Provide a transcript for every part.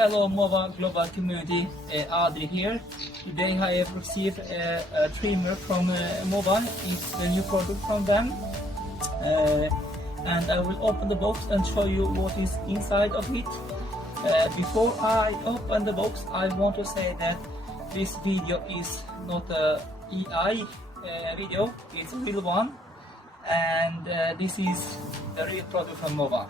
Hello MOVA global community, Adri here. Today I have received a trimmer from MOVA. It's a new product from them. And I will open the box and show you what is inside of it. Before I open the box, I want to say that this video is not a AI video, it's a real one. And this is the real product from MOVA.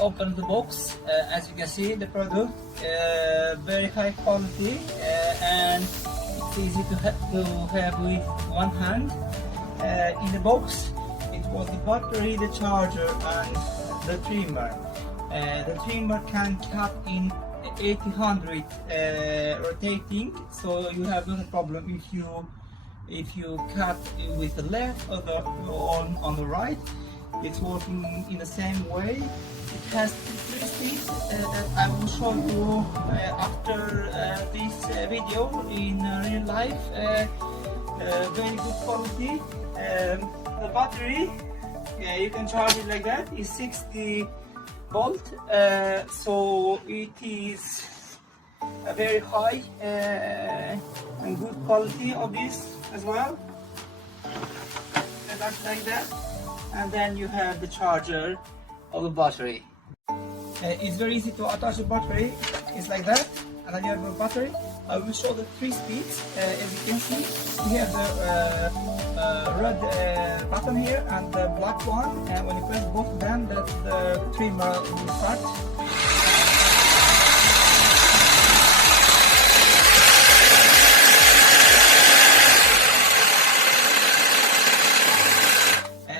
Open the box. As you can see, the product very high quality and it's easy to have with one hand. In the box it was the battery, the charger and the trimmer. The trimmer can cut in 800 rotating, so you have no problem if you cut with the left or on the right. It's working in the same way. It has three speeds that I will show you after this video in real life. Very good quality. The battery, you can charge it like that. It's 60 volt, so it is a very high and good quality of this as well. That's like that. And then you have the charger of the battery. It's very easy to attach the battery. It's like that, and then you have the battery. I will show the three speeds. As you can see, we have the red button here and the black one. And when you press both of them, the trimmer will start.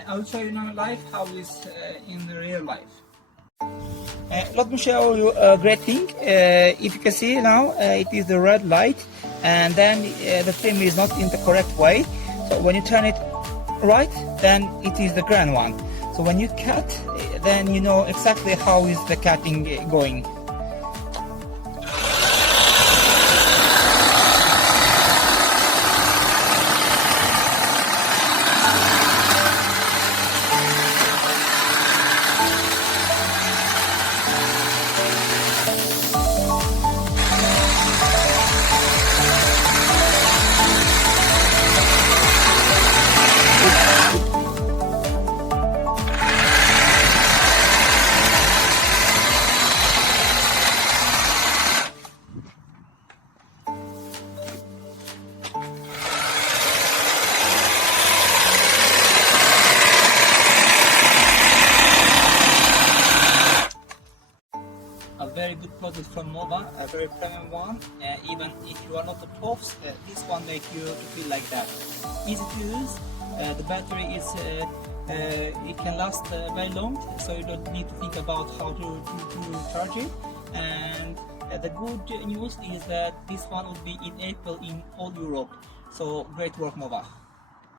I will show you now live how it is in the real life. Let me show you a great thing. If you can see now, it is the red light, and then the trim is not in the correct way. So when you turn it right, then it is the green one. So when you cut, then you know exactly how is the cutting going. A very good product from MOVA, a very premium one. Even if you are not the tops, this one makes you feel like that. Easy to use. The battery is it can last very long, so you don't need to think about how to charge it. And the good news is that this one will be in April in all Europe. So great work, MOVA.